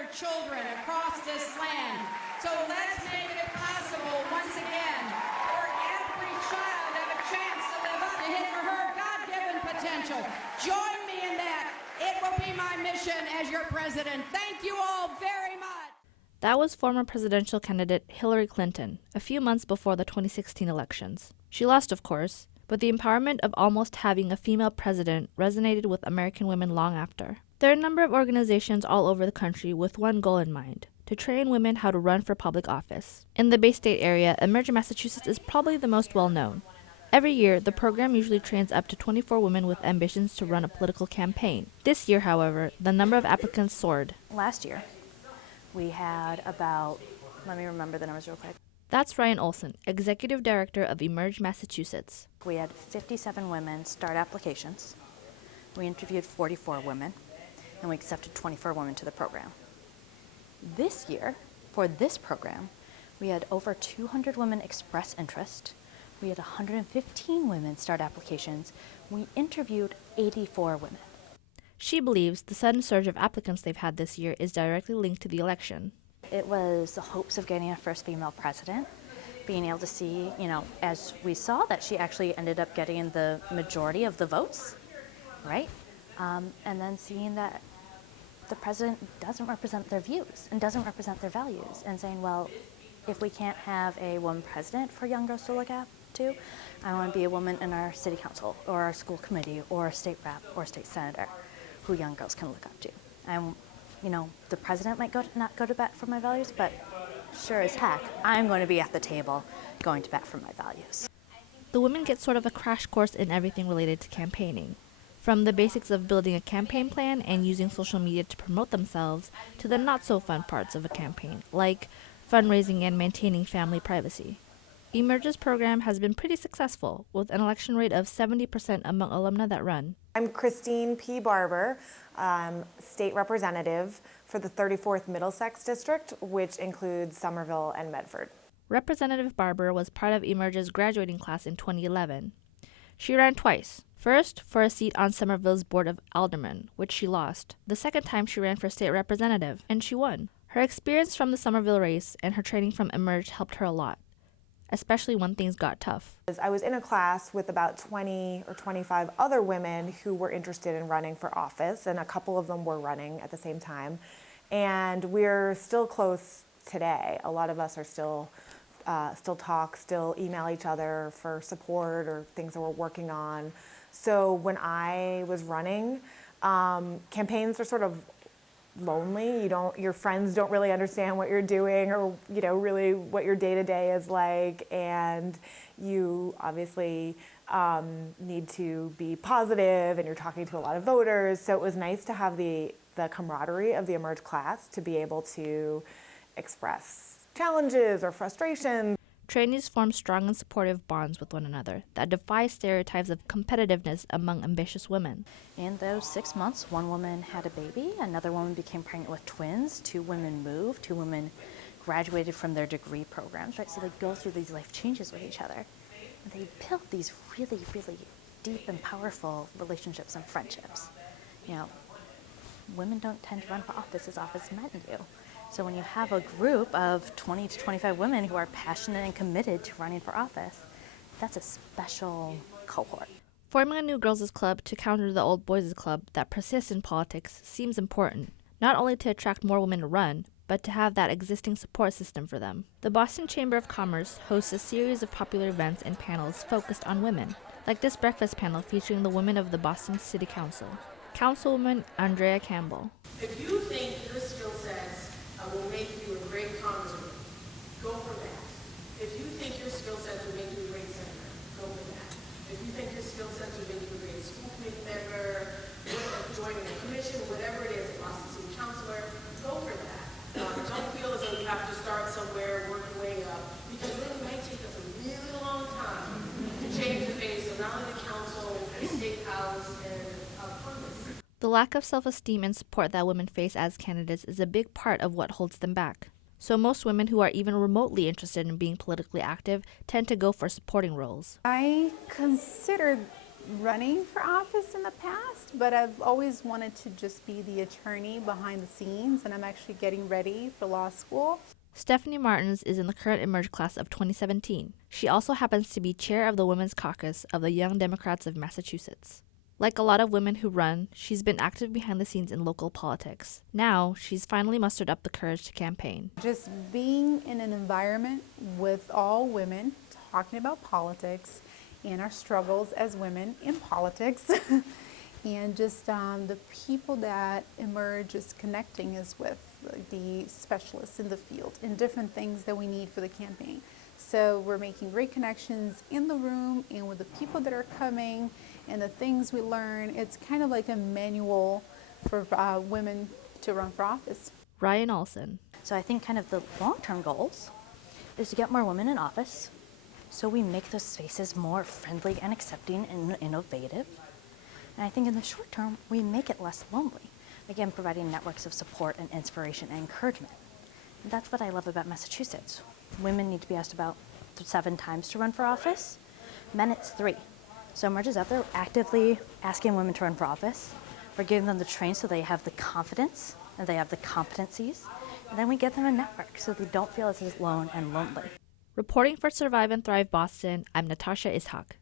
other children across this land. So let's make it possible once again for every child to have a chance to live up to his or her God-given potential. Join me in that. It will be my mission as your president. Thank you all very much. That was former presidential candidate Hillary Clinton, a few months before the 2016 elections. She lost, of course, but the empowerment of almost having a female president resonated with American women long after. There are a number of organizations all over the country with one goal in mind: to train women how to run for public office. In the Bay State area, Emerge Massachusetts is probably the most well-known. Every year, the program usually trains up to 24 women with ambitions to run a political campaign. This year, however, the number of applicants soared. Last year, we had about, let me remember the numbers real quick. That's Ryan Olson, Executive Director of Emerge Massachusetts. We had 57 women start applications. We interviewed 44 women, and we accepted 24 women to the program. This year, for this program, we had over 200 women express interest. We had 115 women start applications. We interviewed 84 women. She believes the sudden surge of applicants they've had this year is directly linked to the election. It was the hopes of getting a first female president, being able to see, as we saw that she actually ended up getting the majority of the votes, right? And then seeing that the president doesn't represent their views and doesn't represent their values, and saying, well, if we can't have a woman president for young girls to look up to, I want to be a woman in our city council or our school committee or a state rep or a state senator who young girls can look up to. And, the president might not go to bat for my values, but sure as heck, I'm going to be at the table going to bat for my values. The women get sort of a crash course in everything related to campaigning, from the basics of building a campaign plan and using social media to promote themselves to the not-so-fun parts of a campaign, like fundraising and maintaining family privacy. Emerge's program has been pretty successful, with an election rate of 70% among alumna that run. I'm Christine P. Barber, state representative for the 34th Middlesex District, which includes Somerville and Medford. Representative Barber was part of Emerge's graduating class in 2011. She ran twice. First, for a seat on Somerville's Board of Aldermen, which she lost. The second time she ran for state representative, and she won. Her experience from the Somerville race and her training from Emerge helped her a lot, especially when things got tough. I was in a class with about 20 or 25 other women who were interested in running for office, and a couple of them were running at the same time. And we're still close today. A lot of us are still talk, still email each other for support or things that we're working on. So when I was running, campaigns are sort of lonely. Your friends don't really understand what you're doing or, really what your day-to-day is like. And you obviously need to be positive, and you're talking to a lot of voters. So it was nice to have the camaraderie of the Emerge class to be able to express challenges or frustrations. Trainees form strong and supportive bonds with one another that defy stereotypes of competitiveness among ambitious women. In those 6 months, one woman had a baby, another woman became pregnant with twins, 2 women moved, 2 women graduated from their degree programs, right? So they go through these life changes with each other. And they built these really, really deep and powerful relationships and friendships. Women don't tend to run for office as often as men do. So when you have a group of 20 to 25 women who are passionate and committed to running for office, that's a special cohort. Forming a new girls' club to counter the old boys' club that persists in politics seems important, not only to attract more women to run, but to have that existing support system for them. The Boston Chamber of Commerce hosts a series of popular events and panels focused on women, like this breakfast panel featuring the women of the Boston City Council. Councilwoman Andrea Campbell. If you think your skill sets will make you a great congressman, go for that. If you think your skill sets will make you a great senator, go for that. If you think your skill sets will make you a great school committee member, joining a commission, whatever it is, Boston City Councilor, go for that. Don't feel as though you have to start somewhere, work your way up, because then it might take us a really long time to change the face of not only the council, the state house, and Congress. The lack of self-esteem and support that women face as candidates is a big part of what holds them back. So most women who are even remotely interested in being politically active tend to go for supporting roles. I consider running for office in the past, but I've always wanted to just be the attorney behind the scenes, and I'm actually getting ready for law school. Stephanie Martins is in the current Emerge class of 2017. She also happens to be chair of the Women's Caucus of the Young Democrats of Massachusetts. Like a lot of women who run, she's been active behind the scenes in local politics. Now, she's finally mustered up the courage to campaign. Just being in an environment with all women, talking about politics and our struggles as women in politics, and just the people that Emerge is connecting us with, the specialists in the field, and different things that we need for the campaign. So we're making great connections in the room and with the people that are coming and the things we learn. It's kind of like a manual for women to run for office. Ryan Olson. So I think kind of the long-term goals is to get more women in office so we make those spaces more friendly and accepting and innovative. And I think in the short term, we make it less lonely. Again, providing networks of support and inspiration and encouragement. And that's what I love about Massachusetts. Women need to be asked about 7 times to run for office. Men, it's 3. So Emerge is out there actively asking women to run for office. We're giving them the training so they have the confidence and they have the competencies. And then we get them a network so they don't feel as alone and lonely. Reporting for Survive and Thrive Boston, I'm Natasha Ishak.